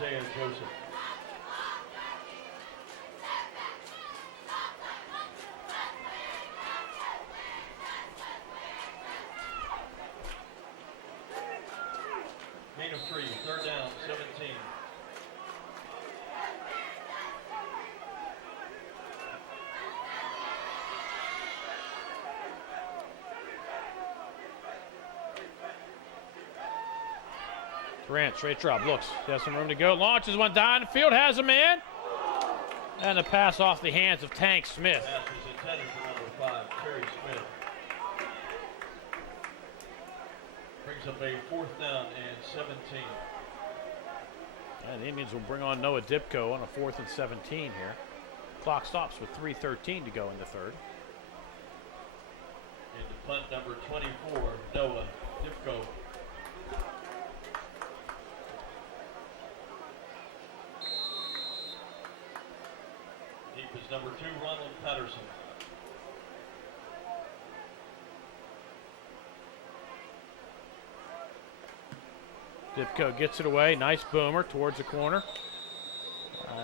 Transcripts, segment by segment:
Isaiah Joseph. Gain of 3, third down, 17. Grant, straight drop, looks, he has some room to go, launches one down the field, has a man. And the pass off the hands of Tank Smith. Pass was intended for number 5, Terry Smith. Brings up a 4th down and 17. And the Indians will bring on Noah Dipko on a 4th and 17 here. Clock stops with 3:13 to go in the third. Into punt number 24, Noah Dipko. Deep is number 2, Ronald Patterson. Dipko gets it away. Nice boomer towards the corner.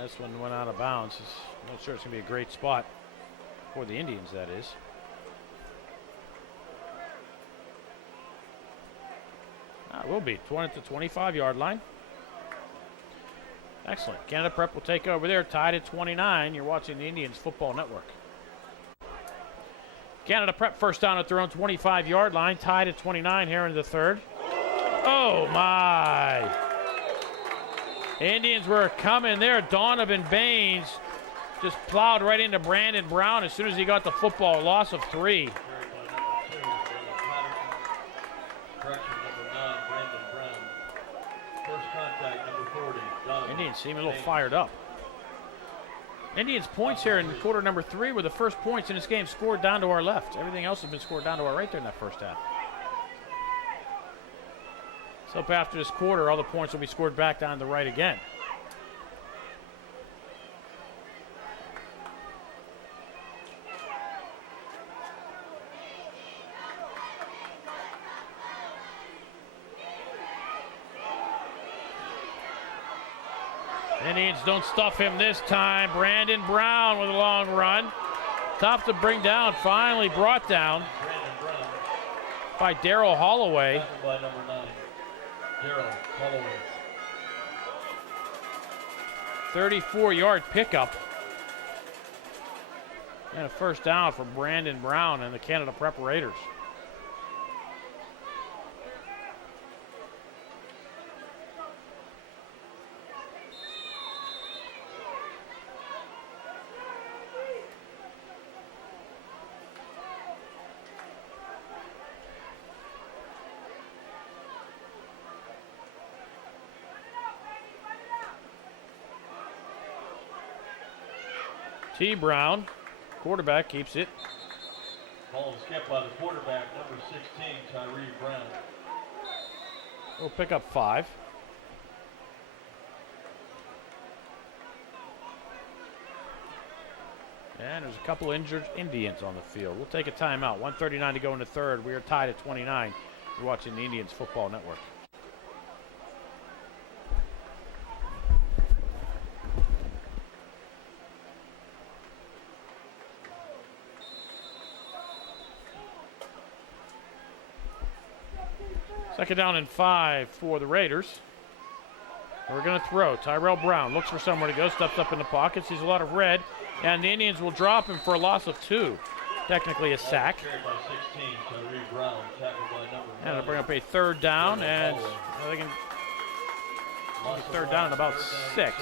This one went out of bounds. I'm not sure it's going to be a great spot for the Indians, that is. It will be 20 to 25-yard line. Excellent. Canada Prep will take over there, tied at 29. You're watching the Indians Football Network. Canada Prep first down at their own 25-yard line, tied at 29 here in the third. Oh, my. Indians were coming there. Donovan Baines just plowed right into Brandon Brown as soon as he got the football. Loss of 3. Indians seem a little fired up. Indians points here in quarter number 3 were the first points in this game scored down to our left. Everything else has been scored down to our right there in that first half. So after this quarter, all the points will be scored back down to the right again. Indians don't stuff him this time. Brandon Brown with a long run. Tough to bring down, finally brought down by Darryl Holloway. By number 9, Darryl Holloway. 34-yard pickup. And a first down for Brandon Brown and the Canada Prep Raiders. T. Brown, quarterback, keeps it. Ball is kept by the quarterback, number 16, Tyree Brown. We'll pick up 5. And there's a couple injured Indians on the field. We'll take a timeout. 1:39 to go in the third. We are tied at 29. You're watching the Indians Football Network. Second down and 5 for the Raiders. We're going to throw. Tyrell Brown looks for somewhere to go, steps up in the pocket, sees a lot of red, and the Indians will drop him for a loss of 2. Technically a sack. And they'll bring up a third down, and they can third down at about 6.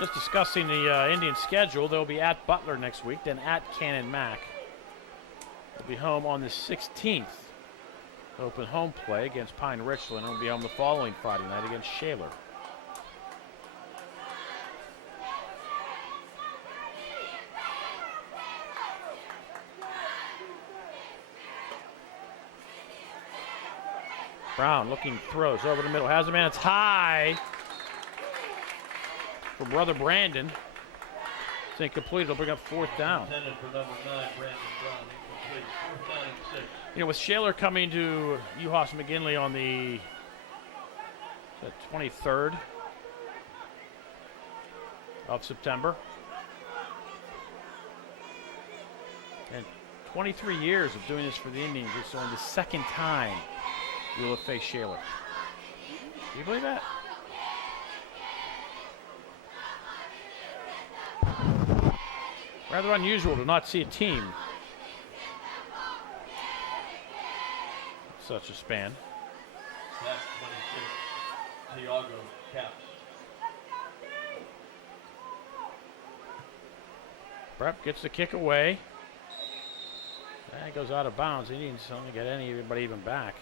Just discussing the Indian schedule, they'll be at Butler next week, then at Cannon Mac. They'll be home on the 16th. Open home play against Pine Richland, and will be home the following Friday night against Shaler. Brown looking, throws over the middle, has a man, it's high for brother Brandon. It's incomplete, it'll bring up 4th down. Intended for number 9, Brandon Brown, incomplete, 4th down and 6. You know, with Shaler coming to UHAS McGinley on the The 23rd of September. And 23 years of doing this for the Indians. It's only the second time we will have faced Shaler. Do you believe that? Rather unusual to not see a team such a span. That's 26. Tiago caps. Prep gets the kick away. That goes out of bounds. The Indians don't get anybody even back.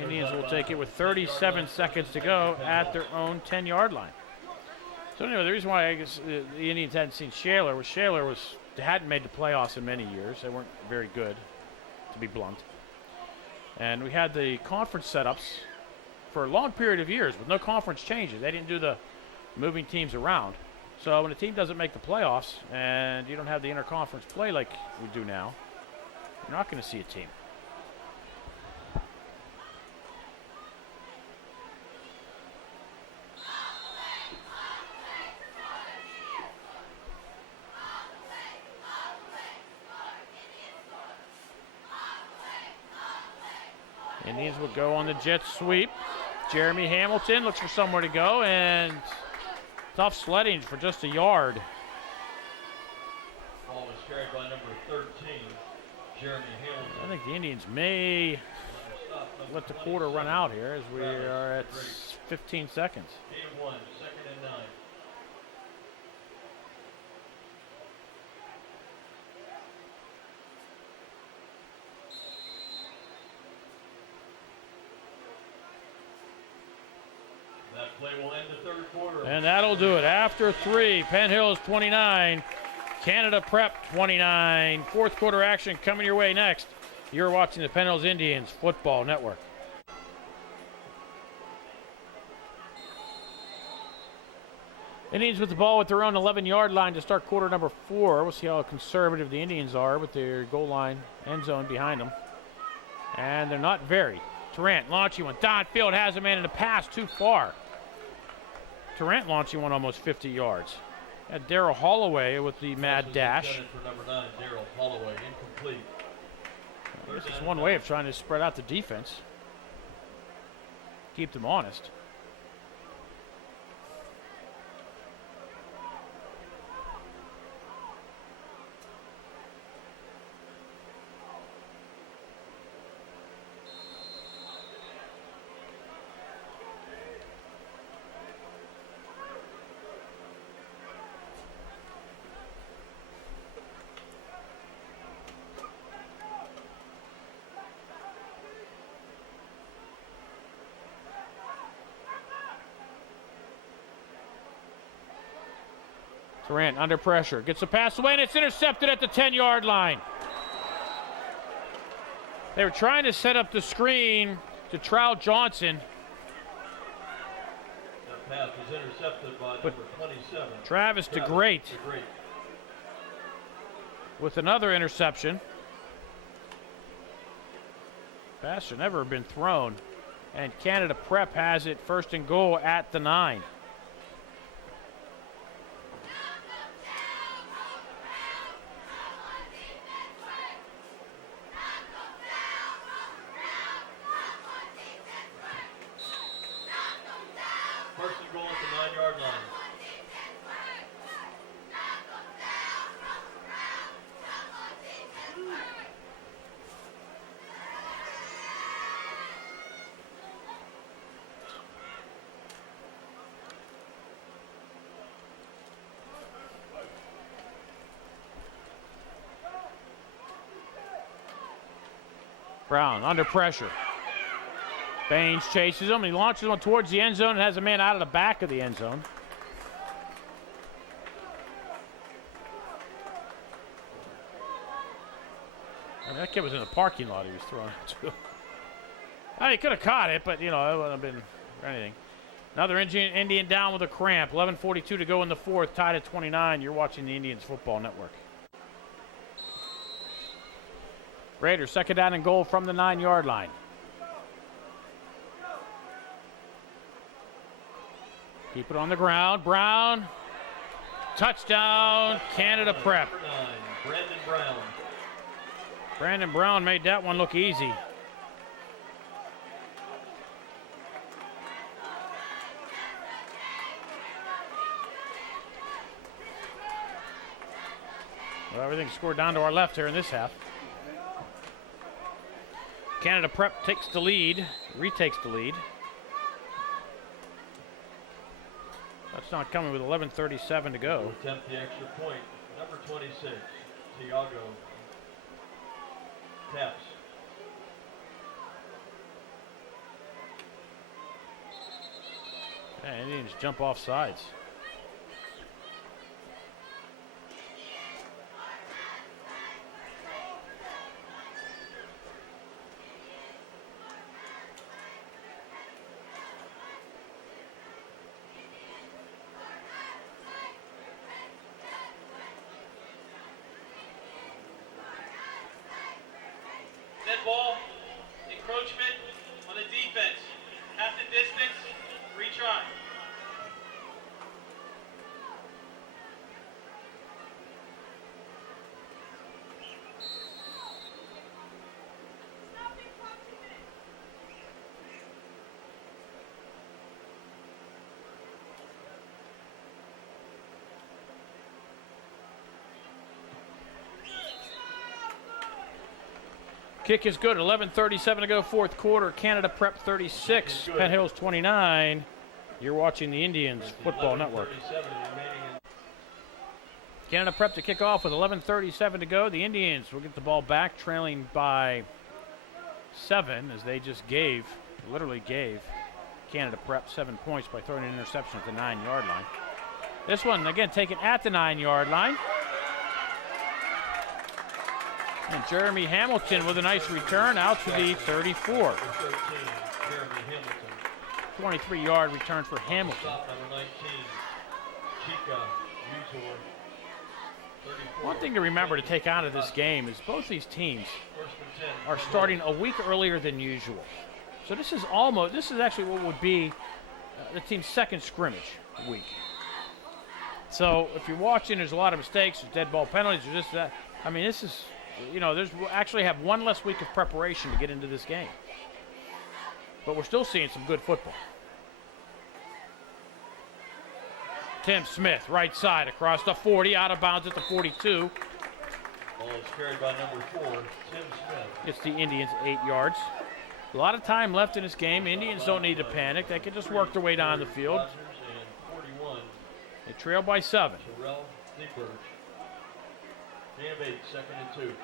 Indians will take it with 37 seconds to go at their own 10-yard line. So anyway, the reason why I guess the Indians hadn't seen Shaler was they hadn't made the playoffs in many years. They weren't very good, to be blunt. And we had the conference setups for a long period of years with no conference changes. They didn't do the moving teams around. So when a team doesn't make the playoffs and you don't have the interconference play like we do now, you're not going to see a team. Indians will go on the jet sweep. Jeremy Hamilton looks for somewhere to go, and tough sledding for just a yard. Ball was carried by number 13, Jeremy Hamilton. I think the Indians may let the quarter run out here as we are at 15 seconds. Game 1, 2nd and 9. That play will end the 3rd quarter. And that'll do it. After 3, Penn Hills 29, Canada Prep 29. 4th quarter action coming your way next. You're watching the Penn Hills Indians Football Network. Indians with the ball at their own 11-yard line to start quarter number 4. We'll see how conservative the Indians are with their goal line end zone behind them. And they're not very. Tarrant launching one. Downfield has a man in the pass too far. Tarrant launching one almost 50 yards. At Darryl Holloway with the mad dash. For number 9, Darryl Holloway, incomplete. This is one way of trying to spread out the defense. Keep them honest. Durant under pressure, gets the pass away, and it's intercepted at the 10-yard line. They were trying to set up the screen to Trout Johnson. That pass was intercepted by number 27. Travis DeGreat with another interception. Pass should never have been thrown. And Canada Prep has it 1st and goal at the 9. Brown under pressure. Baines chases him. He launches one towards the end zone and has a man out of the back of the end zone. I mean, that kid was in the parking lot he was throwing it to. I mean, he could have caught it, but, you know, it wouldn't have been anything. Another Indian down with a cramp. 11:42 to go in the 4th, tied at 29. You're watching the Indians Football Network. Raiders, second down and goal from the 9-yard line. Keep it on the ground. Brown. Touchdown, Canada Prep. Brandon Brown. Brandon Brown made that one look easy. Well, everything's scored down to our left here in this half. Canada Prep takes the lead, retakes the lead. That's not coming with 11:37 to go. Attempt the extra point. Number 26, Tiago Taps. Yeah, Indians jump off sides. Dead ball, encroachment on the defense. Half the distance, retry. Kick is good. 11:37 to go, fourth quarter. Canada Prep 36, Penn Hills 29. You're watching the Indians Football Network. Canada Prep to kick off with 11:37 to go. The Indians will get the ball back, trailing by 7, as they just literally gave Canada Prep 7 points by throwing an interception at the 9-yard line. This one, again, taken at the 9-yard line. And Jeremy Hamilton with a nice return out to the 34. 23-yard return for Hamilton. One thing to remember to take out of this game is both these teams are starting a week earlier than usual. So this is actually what would be the team's second scrimmage week. So if you're watching, there's a lot of mistakes, there's dead ball penalties, there's this, that. I mean, this is, we'll actually have one less week of preparation to get into this game. But we're still seeing some good football. Tim Smith, right side, across the 40, out of bounds at the 42. Ball is carried by number 4, Tim Smith. It's the Indians 8 yards. A lot of time left in this game. Indians don't need to panic. They can just work their way down the field. They trail by 7. Terrell Deeper. Game 8, 2nd and 2.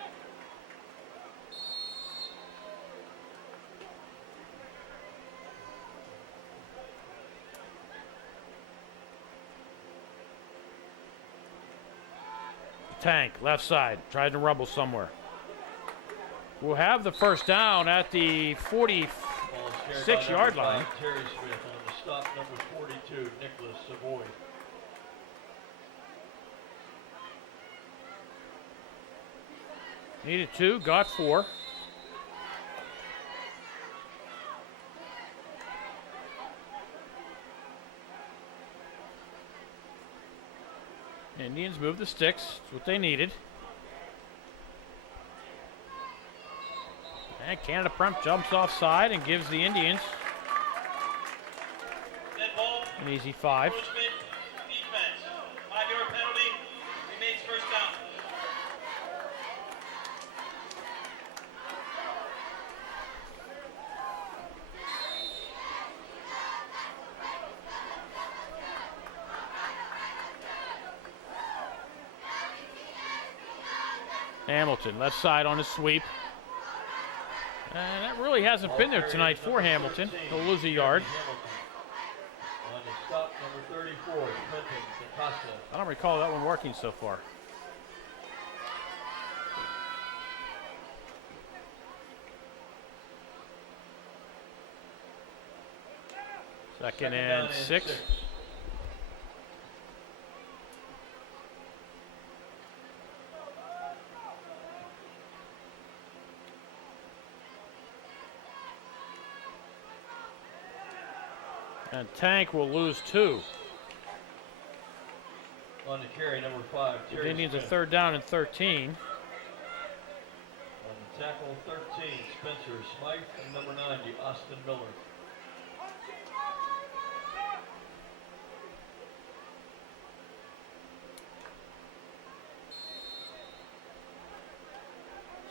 Tank, left side, tried to rumble somewhere. We'll have the first down at the 46-yard line. Terry Smith on the stop, number 42, Nicholas Savoy. Needed 2, got 4. Indians move the sticks. That's what they needed. And Canada Prep jumps offside and gives the Indians an easy 5. Defense, 5-yard penalty, remains first down. Hamilton, left side on his sweep. And that really hasn't been there tonight for Hamilton. He'll lose a yard. On the stop, number 34, Quentin DaCosta. I don't recall that one working so far. Second and 6. And Tank will lose 2. On the carry, number 5, The Terry Indians a Smith. 3rd down and 13. On the tackle, 13, Spencer Smythe, and number 90, Austin Miller.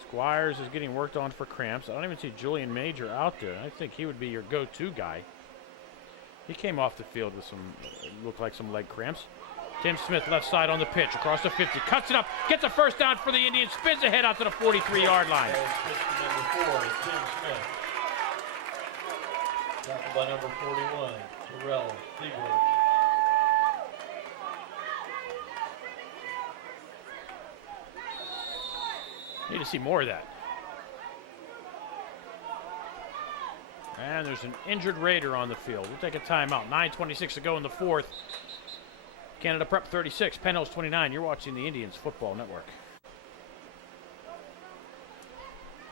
Squires is getting worked on for cramps. I don't even see Julian Major out there. I think he would be your go-to guy. He came off the field with some, looked like some leg cramps. Tim Smith left side on the pitch, across the 50, cuts it up, gets a first down for the Indians, spins ahead out to the 43-yard line. Number 4, Tim Smith. Tackled by number 41, Terrell Diegler. Need to see more of that. And there's an injured Raider on the field. We'll take a timeout. 9:26 to go in the 4th. Canada Prep 36, Penn 29. You're watching the Indians Football Network.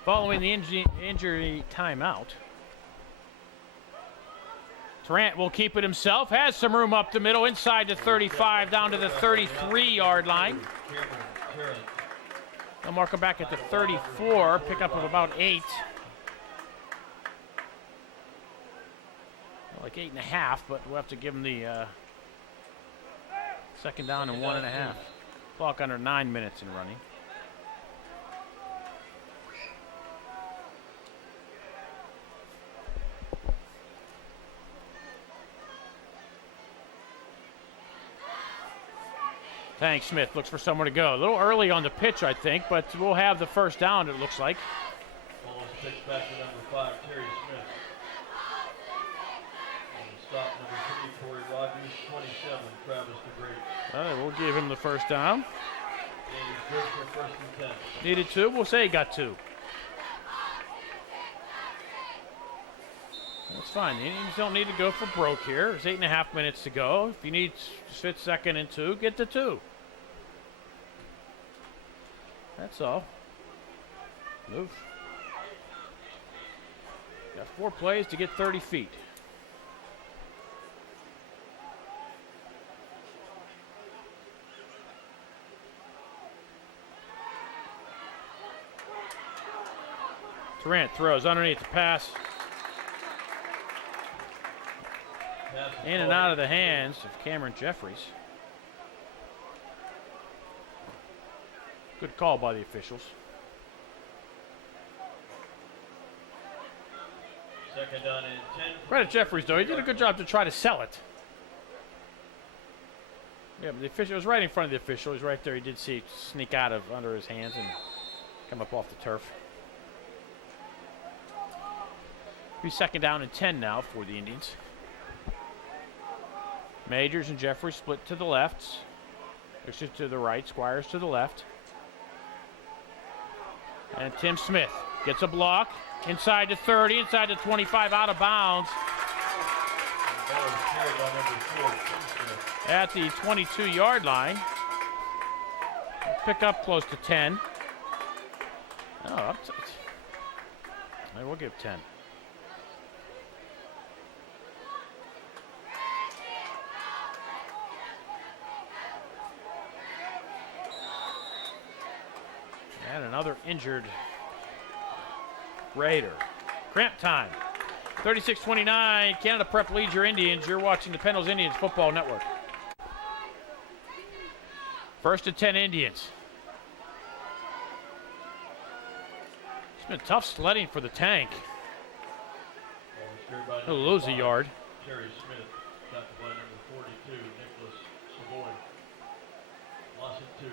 Following the injury timeout, Tarrant will keep it himself. Has some room up the middle, inside the 35, down to the 33-yard line. They'll mark him back at the 34, pickup of about 8. Like 8.5, but we'll have to give him the second down and 1.5. Clock under 9 minutes in running. Tank Smith looks for somewhere to go. A little early on the pitch, I think, but we'll have the first down, it looks like. Ball is picked back to number 5, Terry Smith. And stop number 3, Corey Rogers, 27, Travis DeGreat. We'll give him the first down. And he's good for first and 10. Needed 2. We'll say he got 2. That's fine. The Indians don't need to go for broke here. There's 8.5 minutes to go. If you need to fit 2nd and 2, get the 2. That's all. Move. Got 4 plays to get 30 feet. Tarrant throws underneath the pass. In and out of the hands of Cameron Jeffries. Good call by the officials. Second down and 10. Credit Jeffries, though. He did a good job to try to sell it. Yeah, but the official was right in front of the official. He's right there. He did see it sneak out of under his hands and come up off the turf. Be second down and 10 now for the Indians. Majors and Jeffries split to the left. Actually to the right. Squires to the left. And Tim Smith gets a block. Inside the 30, inside the 25, out of bounds. At the 22-yard line. Pick up close to 10. Oh, we'll give 10. And another injured Raider. Cramp time. 36-29. Canada Prep leads your Indians. You're watching the Penn Indians Football Network. First and 10 Indians. It's been tough sledding for the Tank. He'll lose a yard. Terry Smith, tackled by number 42, Nicholas Savoy. Loss of 2.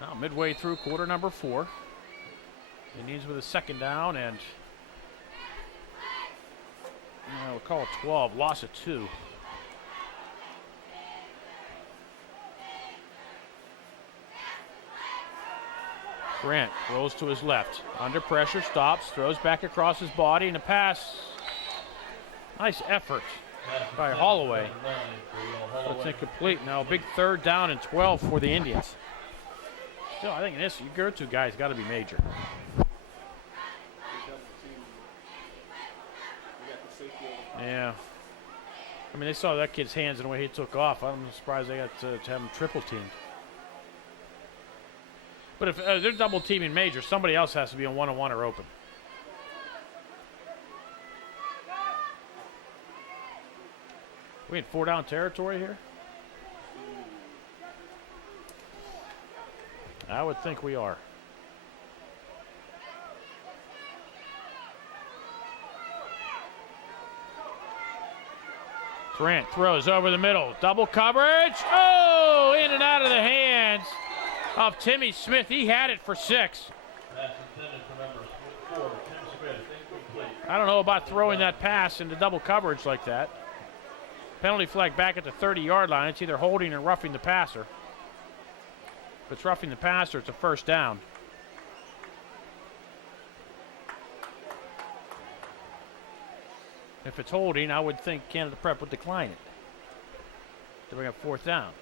Now midway through quarter number 4. Indians with a second down and we'll call it 12. Loss of 2. Grant rolls to his left. Under pressure, stops, throws back across his body, and a pass. Nice effort by Holloway. But it's incomplete. Now a big third down and 12 for the Indians. Still, I think this, your go-to guy's got to be Major. Yeah. I mean, they saw that kid's hands and the way he took off. I'm surprised they got to have him triple teamed. But if they're double teaming major, somebody else has to be on one-on-one or open. We in 4-down territory here? I would think we are. Grant throws over the middle. Double coverage. Oh, in and out of the hands of Timmy Smith. He had it for 6. Pass intended for number 4, Tim Smith, incomplete. I don't know about throwing that pass into double coverage like that. Penalty flag back at the 30-yard line. It's either holding or roughing the passer. If it's roughing the passer, it's a first down. If it's holding, I would think Canada Prep would decline it to bring up 4th down.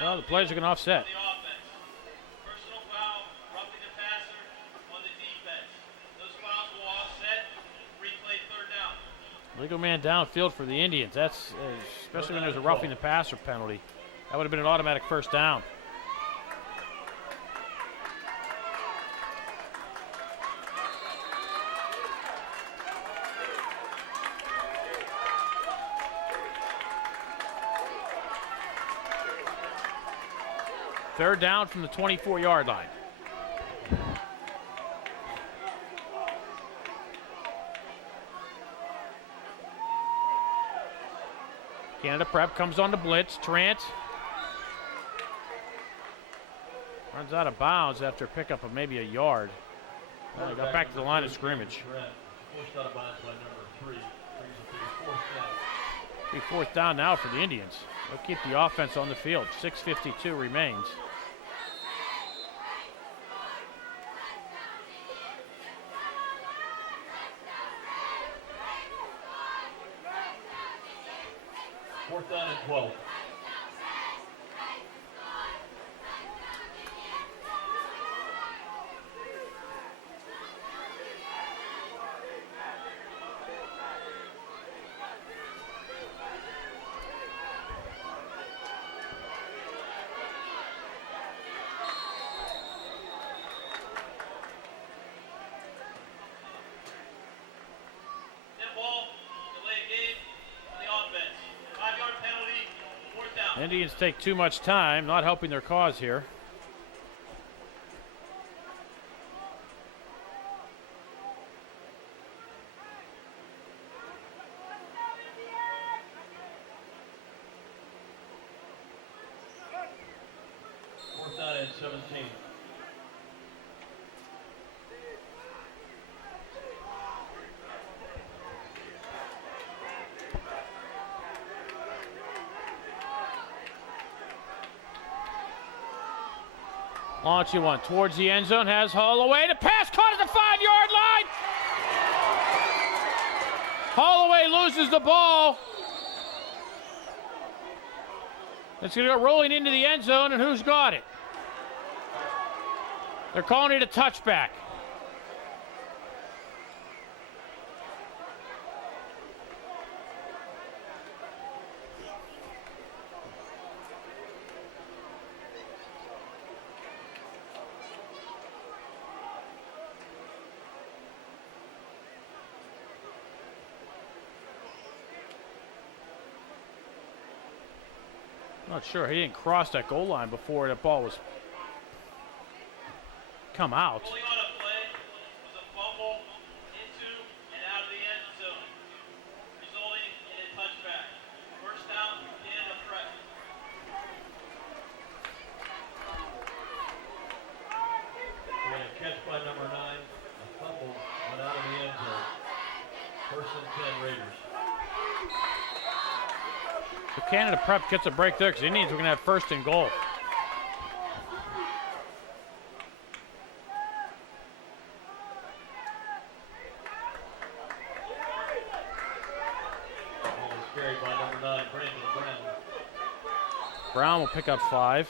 Well, the plays are going to offset. Personal foul, roughing the passer on the defense. Those fouls will offset. Replay 3rd down. Legal man downfield for the Indians. That's especially when there's a roughing the passer penalty. That would have been an automatic first down. Third down from the 24-yard line. Canada Prep comes on the blitz. Trant runs out of bounds after a pickup of maybe a yard. Well, he got back to the line of scrimmage. Forced out of bounds by number 3. Brings it to 4th down. Be 4th down now for the Indians. They'll keep the offense on the field. 6:52 remains. Fourth down and 12. Indians take too much time, not helping their cause here. Fourth down and 17. Launching one towards the end zone, has Holloway. The pass caught at the 5-yard line. Holloway loses the ball. It's going to go rolling into the end zone, and who's got it? They're calling it a touchback. Not sure. He didn't cross that goal line before that ball was come out. Pulling on a play was a fumble into and out of the end zone, resulting in a touchback. First down, Canada Prep. We had a catch by number 9. A fumble went out of the end zone. First and 10 Raiders. So Canada Prep gets a break there because the Indians are going to have first and goal. by number 9, Brandon Brown. Brown will pick up 5.